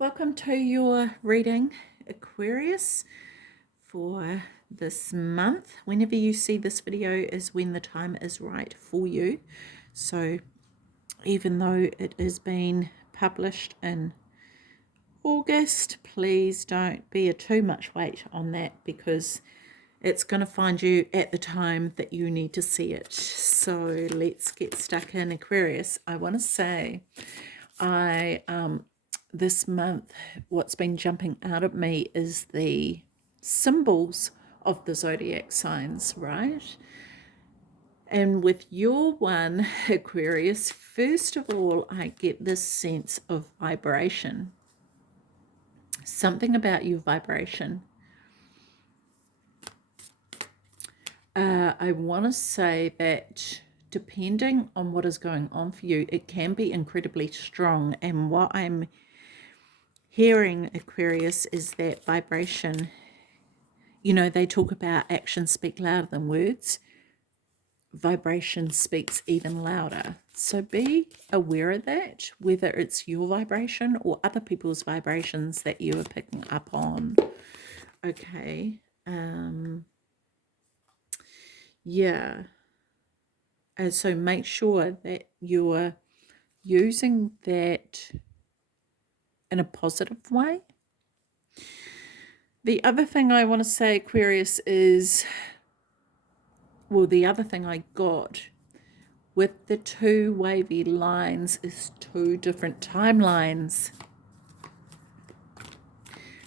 Welcome to your reading, Aquarius, for this month. Whenever you see this video is when the time is right for you. So even though it is being published in August, please don't bear too much weight on that because it's going to find you at the time that you need to see it. So let's get stuck in, Aquarius. I want to say this month, what's been jumping out at me is the symbols of the zodiac signs, right? And with your one, Aquarius, first of all, I get this sense of vibration. Something about your vibration. I want to say that depending on what is going on for you, it can be incredibly strong. And what I'm hearing, Aquarius, is that vibration. You know, they talk about actions speak louder than words. Vibration speaks even louder. So be aware of that, whether it's your vibration or other people's vibrations that you are picking up on. Okay. Yeah. And so make sure that you're using that in a positive way. The other thing I want to say, Aquarius, is, well, the other thing I got with the two wavy lines is two different timelines.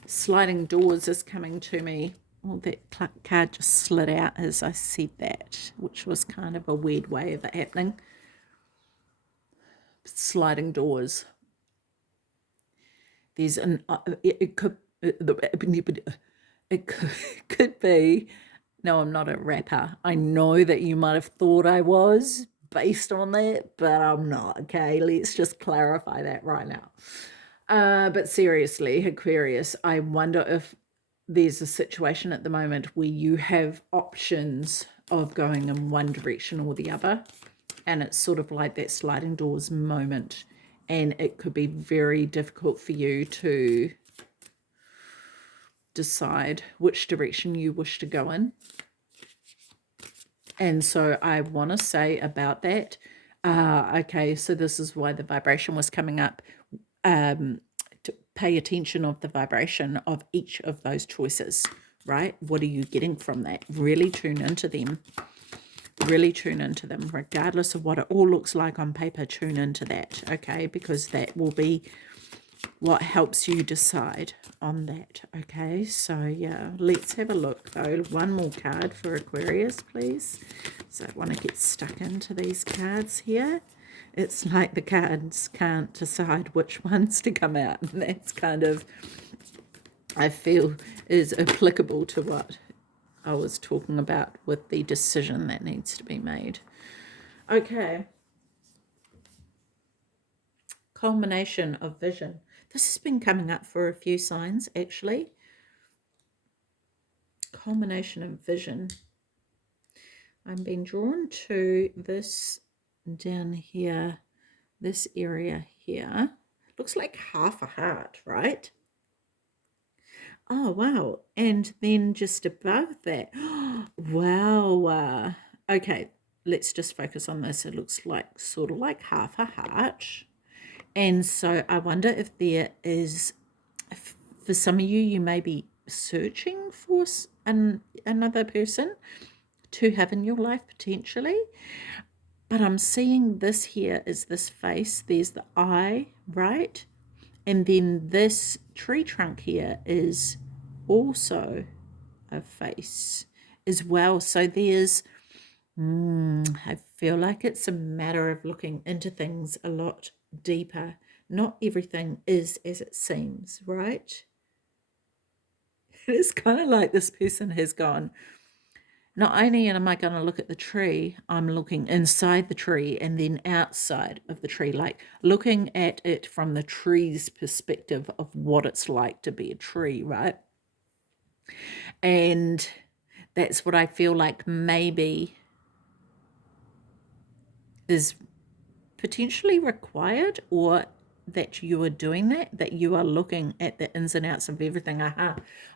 Sliding doors is coming to me. Oh, that card just slid out as I said that, which was kind of a weird way of it happening. Sliding doors. There's an it could be. No, I'm not a rapper. I know that you might have thought I was based on that, but I'm not. Okay, let's just clarify that right now. But seriously, Aquarius, I wonder if there's a situation at the moment where you have options of going in one direction or the other, and it's sort of like that sliding doors moment, and it could be very difficult for you to decide which direction you wish to go in. And so I want to say about that, okay, so this is why the vibration was coming up, to pay attention of the vibration of each of those choices, right? What are you getting from that? Really tune into them. Really tune into them, regardless of what it all looks like on paper. Tune into that, okay? Because that will be what helps you decide on that, okay? So yeah, let's have a look though. One more card for Aquarius, please. So I want to get stuck into these cards here. It's like the cards can't decide which ones to come out, and that's kind of, I feel, is applicable to what I was talking about with the decision that needs to be made. Okay. Culmination of vision. This has been coming up for a few signs, actually. Culmination of vision. I'm being drawn to this down here, this area here. Looks like half a heart, right? Oh, wow. And then just above that, wow. Okay, let's just focus on this. It looks like sort of like half a heart. And so I wonder if there is, for some of you, you may be searching for another person to have in your life potentially. But I'm seeing this here is this face. There's the eye, right? And then this tree trunk here is also a face as well. So there's, I feel like it's a matter of looking into things a lot deeper. Not everything is as it seems, right? It's kind of like this person has gone, not only am I going to look at the tree, I'm looking inside the tree and then outside of the tree, like looking at it from the tree's perspective of what it's like to be a tree, right? And that's what I feel like maybe is potentially required, or that you are doing that you are looking at the ins and outs of everything.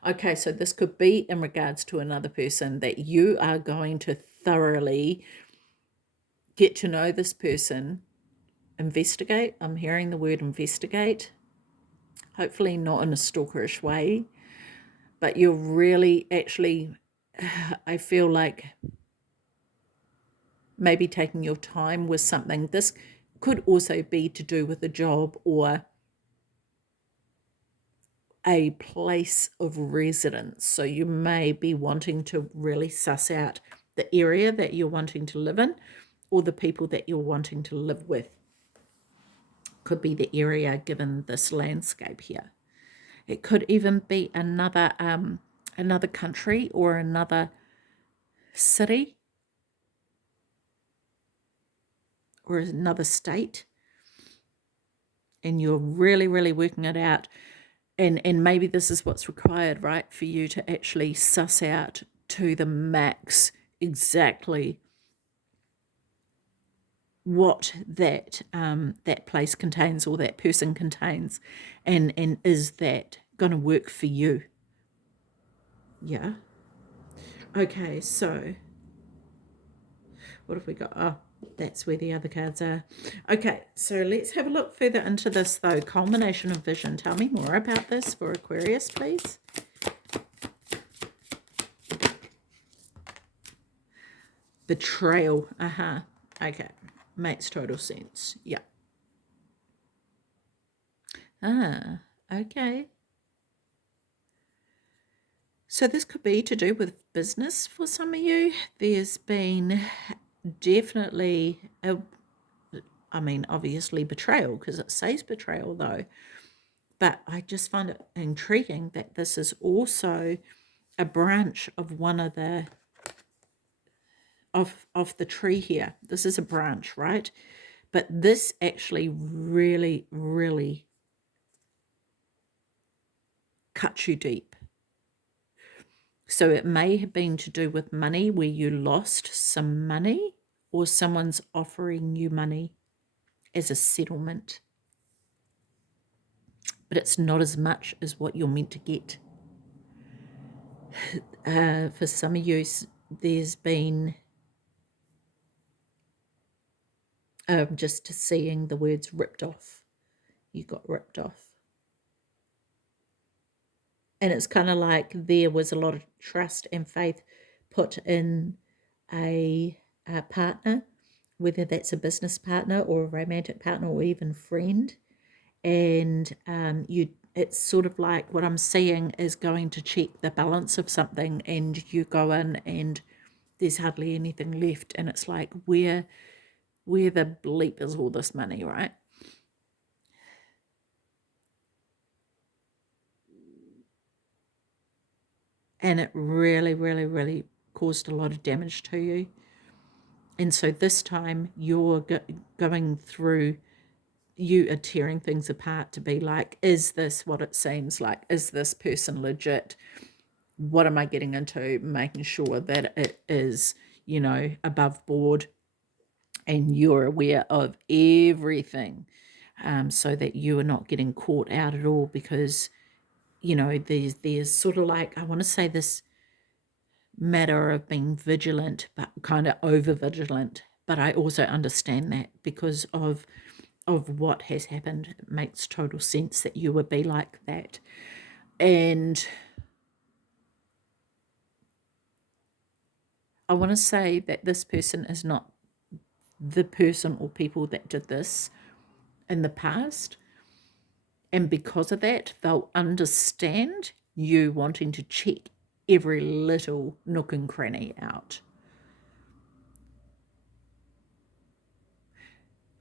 Okay, so this could be in regards to another person, that you are going to thoroughly get to know this person, investigate. I'm hearing the word investigate, hopefully not in a stalkerish way, but you're really actually, I feel like maybe taking your time with something. This could also be to do with a job or a place of residence. So you may be wanting to really suss out the area that you're wanting to live in, or the people that you're wanting to live with. Could be the area given this landscape here. It could even be another country or another city or another state, and you're really, really working it out. And maybe this is what's required, right, for you to actually suss out to the max exactly what that place contains or that person contains, and is that going to work for you? Yeah. Okay, so what have we got? Oh, that's where the other cards are. Okay, so let's have a look further into this, though. Culmination of vision. Tell me more about this for Aquarius, please. Betrayal. Okay, makes total sense. Yeah. Okay. So this could be to do with business for some of you. There's been definitely obviously betrayal, because it says betrayal though. But I just find it intriguing that this is also a branch of one of the of the tree here. This is a branch, right? But this actually really, really cuts you deep. So it may have been to do with money, where you lost some money, or someone's offering you money as a settlement. But it's not as much as what you're meant to get. For some of you, there's been just seeing the words ripped off. You got ripped off. And it's kind of like there was a lot of trust and faith put in a partner, whether that's a business partner or a romantic partner or even friend. And it's sort of like, what I'm seeing is going to check the balance of something, and you go in and there's hardly anything left, and it's like, where the bleep is all this money, right? And it really, really, really caused a lot of damage to you. And so this time you're going through, you are tearing things apart to be like, is this what it seems like? Is this person legit? What am I getting into? Making sure that it is, above board, and you're aware of everything, so that you are not getting caught out at all, because, there's sort of like, I want to say this matter of being vigilant, but kind of over vigilant. But I also understand that because of what has happened. It makes total sense that you would be like that. And I want to say that this person is not the person or people that did this in the past. And because of that, they'll understand you wanting to check every little nook and cranny out.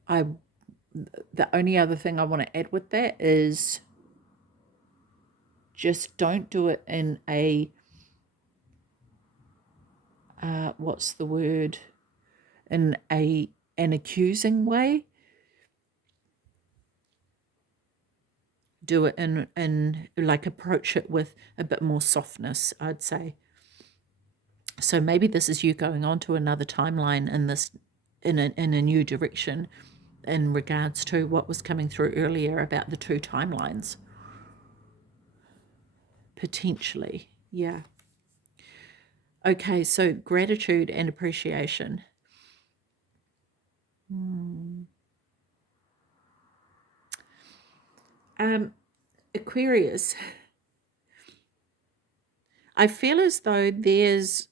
The only other thing I want to add with that is, just don't do it in a what's the word? In an accusing way. Do it in like, approach it with a bit more softness, I'd say. So maybe this is you going on to another timeline in a new direction, in regards to what was coming through earlier about the two timelines. Potentially, yeah. Okay, so gratitude and appreciation. Aquarius, I feel as though there's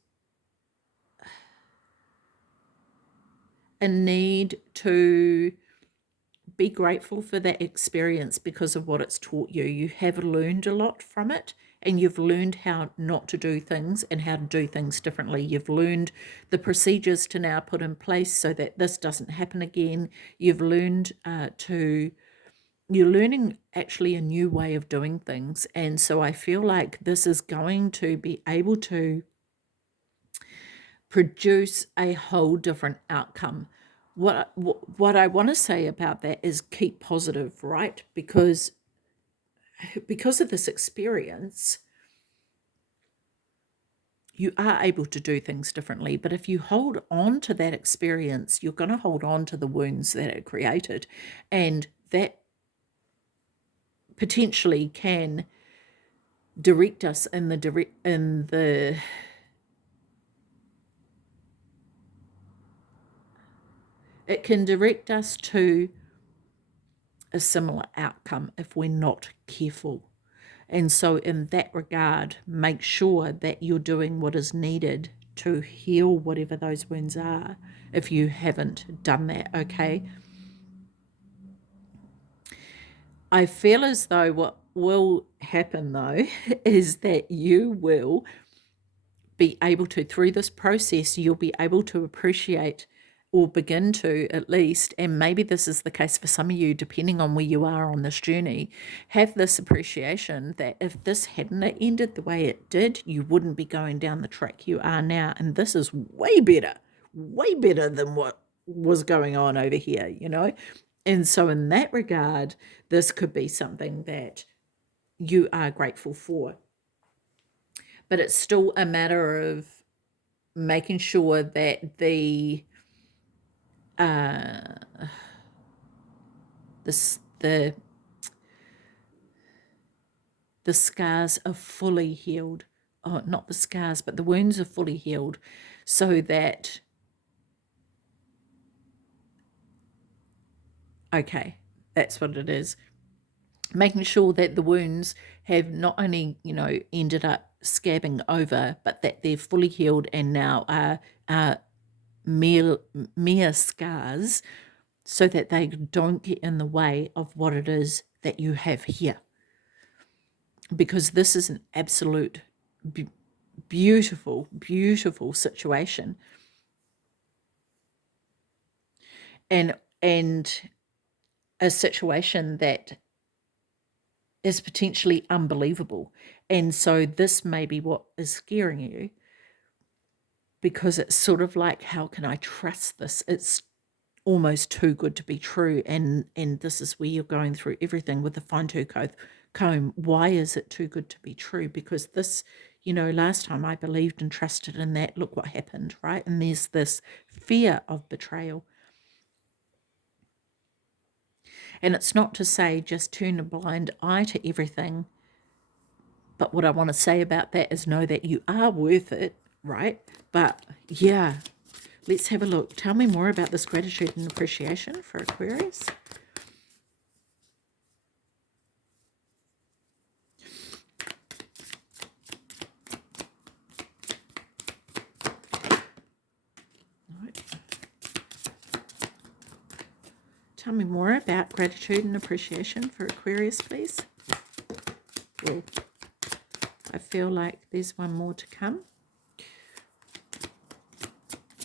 a need to be grateful for that experience because of what it's taught you. You have learned a lot from it, and you've learned how not to do things and how to do things differently. You've learned the procedures to now put in place so that this doesn't happen again. You've learned you're learning actually a new way of doing things. And so I feel like this is going to be able to produce a whole different outcome. What I want to say about that is keep positive, right? Because of this experience, you are able to do things differently. But if you hold on to that experience, you're going to hold on to the wounds that it created, and that potentially can direct us in the it can direct us to a similar outcome if we're not careful. And so in that regard, make sure that you're doing what is needed to heal whatever those wounds are if you haven't done that, okay? I feel as though what will happen, though, is that you will be able to, through this process, you'll be able to appreciate, or begin to at least, and maybe this is the case for some of you, depending on where you are on this journey, have this appreciation that if this hadn't ended the way it did, you wouldn't be going down the track you are now. And this is way better than what was going on over here, you know? And so in that regard, this could be something that you are grateful for. But it's still a matter of making sure that the the scars are fully healed. Oh, not the scars, but the wounds are fully healed, so that, okay, that's what it is. Making sure that the wounds have not only, ended up scabbing over, but that they're fully healed and now are mere scars, so that they don't get in the way of what it is that you have here. Because this is an absolute beautiful, beautiful situation. And a situation that is potentially unbelievable. And so this may be what is scaring you, because it's sort of like, how can I trust this? It's almost too good to be true. And this is where you're going through everything with the fine-tooth comb. Why is it too good to be true? Because this, last time I believed and trusted in that, look what happened, right? And there's this fear of betrayal. And it's not to say just turn a blind eye to everything. But what I want to say about that is know that you are worth it, right? But yeah, let's have a look. Tell me more about this gratitude and appreciation for Aquarius. Tell me more about gratitude and appreciation for Aquarius, please. Well, I feel like there's one more to come.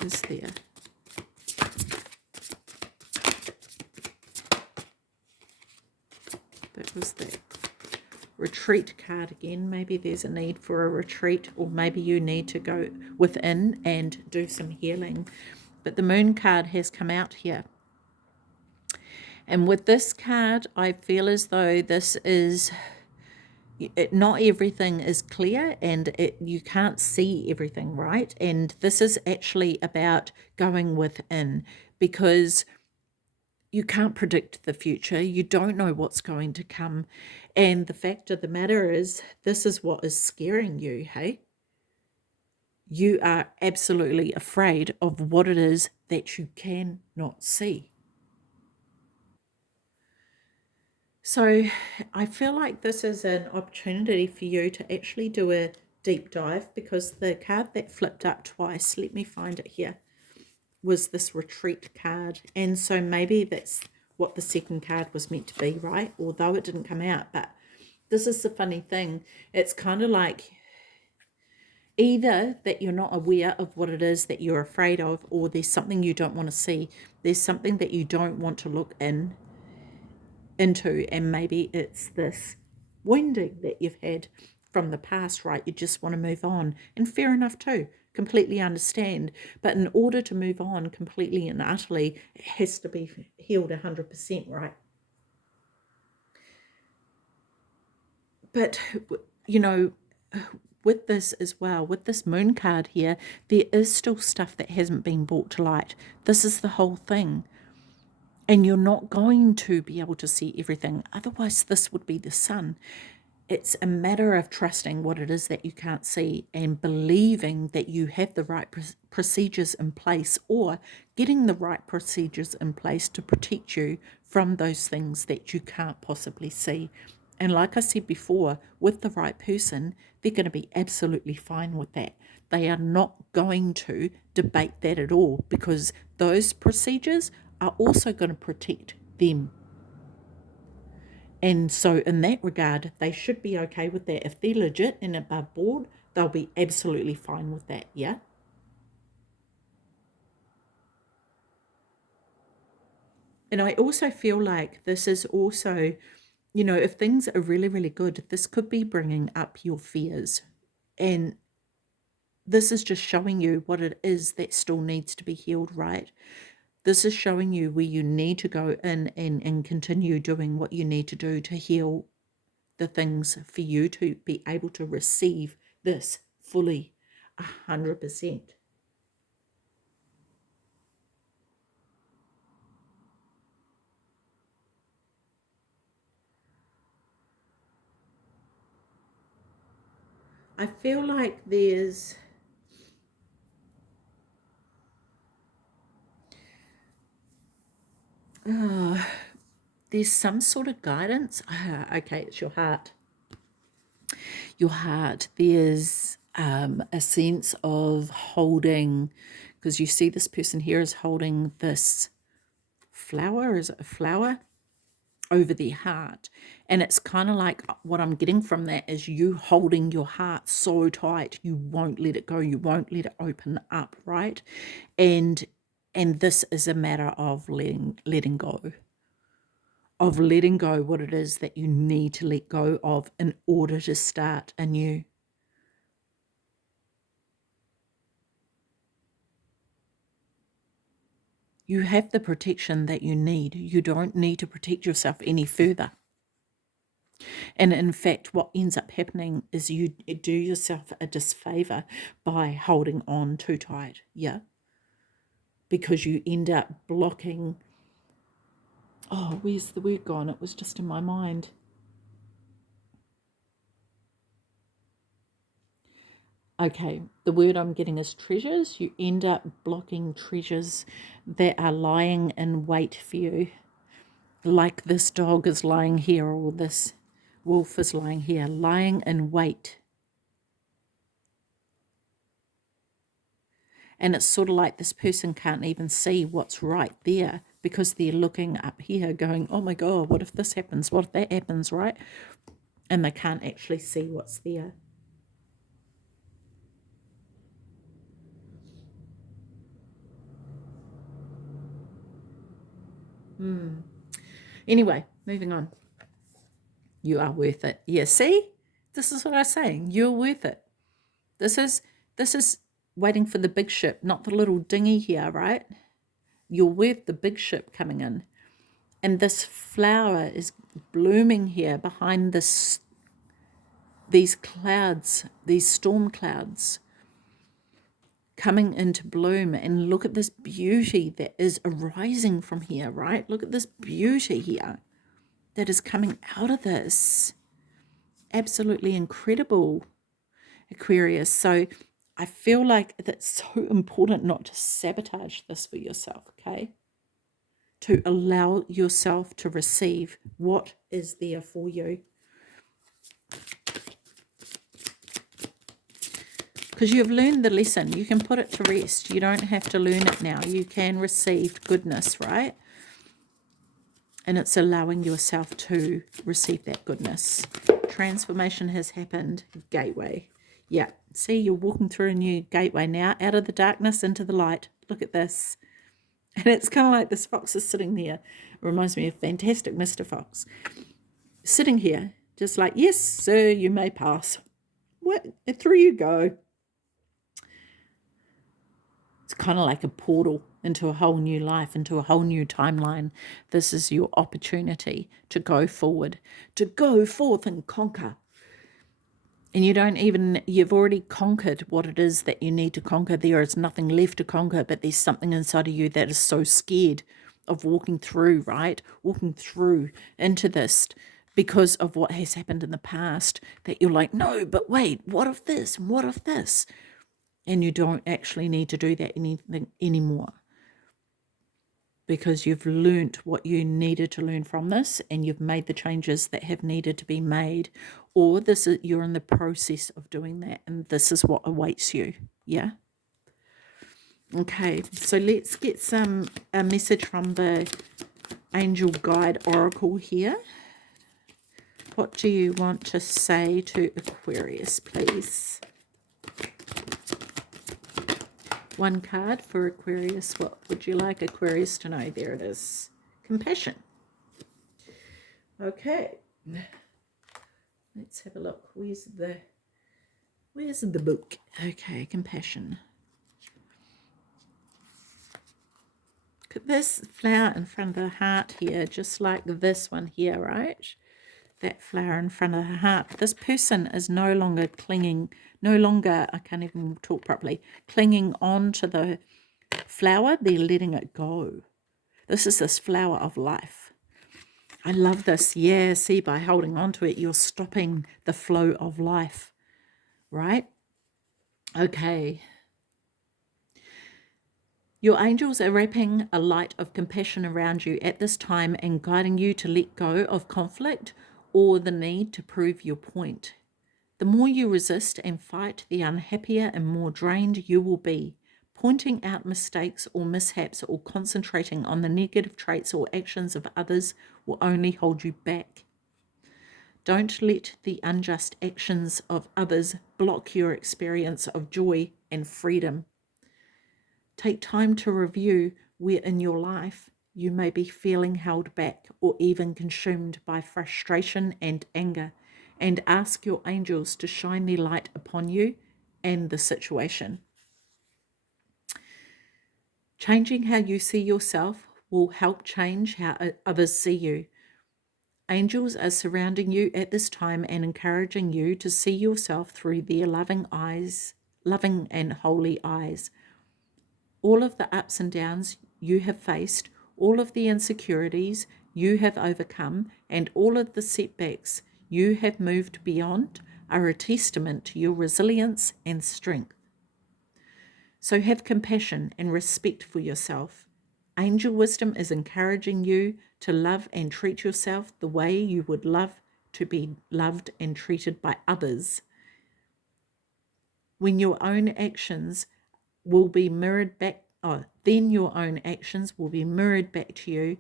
Is there? That was the retreat card again. Maybe there's a need for a retreat, or maybe you need to go within and do some healing. But the moon card has come out here. And with this card, I feel as though this is, not everything is clear, and you can't see everything, right? And this is actually about going within, because you can't predict the future. You don't know what's going to come. And the fact of the matter is, this is what is scaring you, hey? You are absolutely afraid of what it is that you cannot see. So I feel like this is an opportunity for you to actually do a deep dive, because the card that flipped up twice, let me find it here, was this retreat card. And so maybe that's what the second card was meant to be, right? Although it didn't come out. But this is the funny thing. It's kind of like either that you're not aware of what it is that you're afraid of, or there's something you don't want to see. There's something that you don't want to look into, and maybe it's this wounding that you've had from the past, right? You just want to move on, and fair enough too. Completely understand. But in order to move on completely and utterly, it has to be healed 100%, right? But, you know, with this as well, with this moon card here, there is still stuff that hasn't been brought to light. This is the whole thing. And you're not going to be able to see everything. Otherwise, this would be the sun. It's a matter of trusting what it is that you can't see, and believing that you have the right procedures in place, or getting the right procedures in place to protect you from those things that you can't possibly see. And like I said before, with the right person, they're going to be absolutely fine with that. They are not going to debate that at all, because those procedures are also going to protect them. And so, in that regard, they should be okay with that. If they're legit and above board, they'll be absolutely fine with that. Yeah. And I also feel like this is also, if things are really, really good, this could be bringing up your fears. And this is just showing you what it is that still needs to be healed, right? This is showing you where you need to go in and continue doing what you need to do to heal the things for you to be able to receive this fully, 100%. I feel like uh, there's some sort of guidance. Okay, it's your heart. Your heart. There's a sense of holding, because you see this person here is holding this flower. Is it a flower? Over their heart. And it's kind of like, what I'm getting from that is you holding your heart so tight, you won't let it go, you won't let it open up, right? And this is a matter of letting go. Of letting go what it is that you need to let go of in order to start anew. You have the protection that you need. You don't need to protect yourself any further. And in fact, what ends up happening is you do yourself a disfavor by holding on too tight. Yeah. Because you end up blocking. Oh, where's the word gone? It was just in my mind. Okay, the word I'm getting is treasures. You end up blocking treasures that are lying in wait for you. Like this dog is lying here, or this wolf is lying here, lying in wait. And it's sort of like this person can't even see what's right there, because they're looking up here going, oh my God, what if this happens? What if that happens, right? And they can't actually see what's there. Anyway, moving on. You are worth it. Yeah, see? This is what I was saying. You're worth it. This is waiting for the big ship, not the little dinghy here, right? You're worth the big ship coming in. And this flower is blooming here behind these clouds, these storm clouds. coming into bloom. And look at this beauty that is arising from here, right? Look at this beauty here that is coming out of this. Absolutely incredible, Aquarius. So I feel like that's so important not to sabotage this for yourself, okay? To allow yourself to receive what is there for you. Because you've learned the lesson. You can put it to rest. You don't have to learn it now. You can receive goodness, right? And it's allowing yourself to receive that goodness. Transformation has happened. Gateway. Yeah. See, you're walking through a new gateway now, out of the darkness into the light. Look at this. And it's kind of like this fox is sitting there. It reminds me of Fantastic Mr. Fox. Sitting here, just like, yes, sir, you may pass. What? And through you go. It's kind of like a portal into a whole new life, into a whole new timeline. This is your opportunity to go forward, to go forth and conquer. And you've already conquered what it is that you need to conquer. There is nothing left to conquer, but there's something inside of you that is so scared of walking through, right? Walking through into this because of what has happened in the past, that you're like, no, but wait, what of this? What of this? And you don't actually need to do that anything anymore, because you've learnt what you needed to learn from this, and you've made the changes that have needed to be made, or you're in the process of doing that, and this is what awaits you. Yeah. Okay, so let's get a message from the Angel Guide Oracle here. What do you want to say to Aquarius, please? One card for Aquarius. What would you like Aquarius to know? There it is. Compassion. Okay. Let's have a look. Where's the book? Okay, compassion. Look at this flower in front of the heart here, just like this one here, right? That flower in front of the heart. This person is no longer I can't even talk properly, clinging on to the flower. They're letting it go. This is this flower of life. I love this. Yeah, see, by holding on to it, you're stopping the flow of life, right? Okay. Your angels are wrapping a light of compassion around you at this time and guiding you to let go of conflict or the need to prove your point. The more you resist and fight, the unhappier and more drained you will be. Pointing out mistakes or mishaps or concentrating on the negative traits or actions of others will only hold you back. Don't let the unjust actions of others block your experience of joy and freedom. Take time to review where in your life you may be feeling held back or even consumed by frustration and anger, and ask your angels to shine their light upon you and the situation. Changing how you see yourself will help change how others see you. Angels are surrounding you at this time and encouraging you to see yourself through their loving and holy eyes. All of the ups and downs you have faced, all of the insecurities you have overcome, and all of the setbacks you have moved beyond are a testament to your resilience and strength. So have compassion and respect for yourself. Angel wisdom is encouraging you to love and treat yourself the way you would love to be loved and treated by others. When your own actions will be mirrored back, then your own actions will be mirrored back to you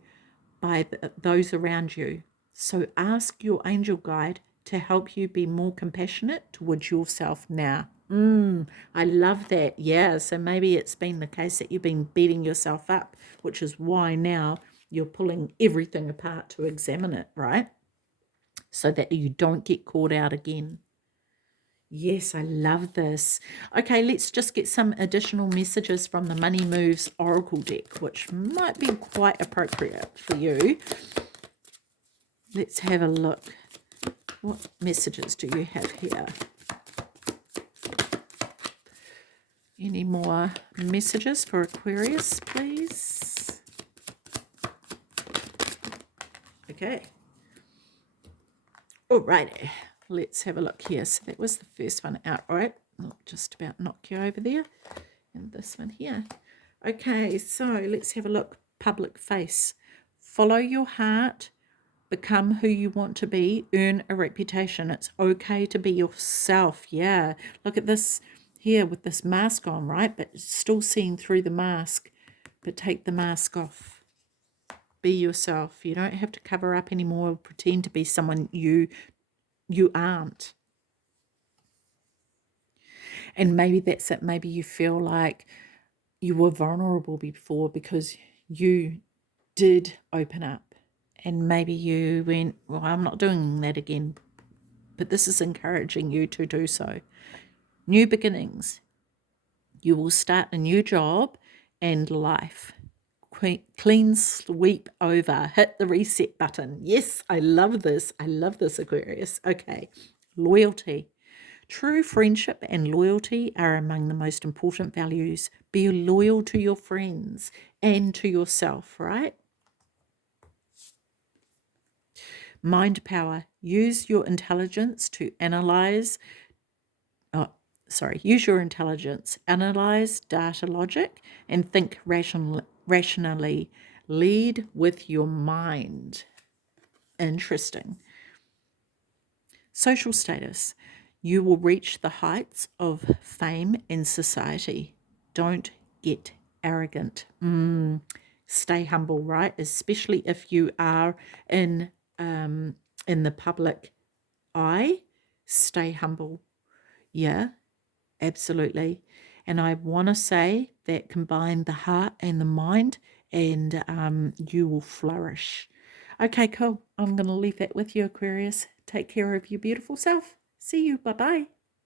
by those around you. So ask your angel guide to help you be more compassionate towards yourself now. I love that. Yeah, so maybe it's been the case that you've been beating yourself up, which is why now you're pulling everything apart to examine it, right? So that you don't get caught out again. Yes, I love this. Okay, let's just get some additional messages from the Money Moves Oracle deck, which might be quite appropriate for you. Let's have a look. What messages do you have here? Any more messages for Aquarius, please? Okay. Alrighty. Let's have a look here. So that was the first one out, right? I'll just about knock you over there. And this one here. Okay, so let's have a look. Public face. Follow your heart. Become who you want to be. Earn a reputation. It's okay to be yourself. Yeah. Look at this here with this mask on, right? But it's still seen through the mask. But take the mask off. Be yourself. You don't have to cover up anymore or pretend to be someone you aren't. And maybe that's it. Maybe you feel like you were vulnerable before because you did open up. And maybe you went, well, I'm not doing that again. But this is encouraging you to do so. New beginnings. You will start a new job and life. Clean sweep over. Hit the reset button. Yes, I love this. I love this, Aquarius. Okay. Loyalty. True friendship and loyalty are among the most important values. Be loyal to your friends and to yourself, right? Mind power. Use your intelligence to use your intelligence, analyze data logic, and think rationally. Lead with your mind. Interesting. Social status. You will reach the heights of fame in society. Don't get arrogant. Stay humble, right? Especially if you are in the public eye. Stay humble. Yeah, absolutely. And I want to say that combine the heart and the mind, and you will flourish. Okay, cool. I'm going to leave that with you, Aquarius. Take care of your beautiful self. See you. Bye-bye.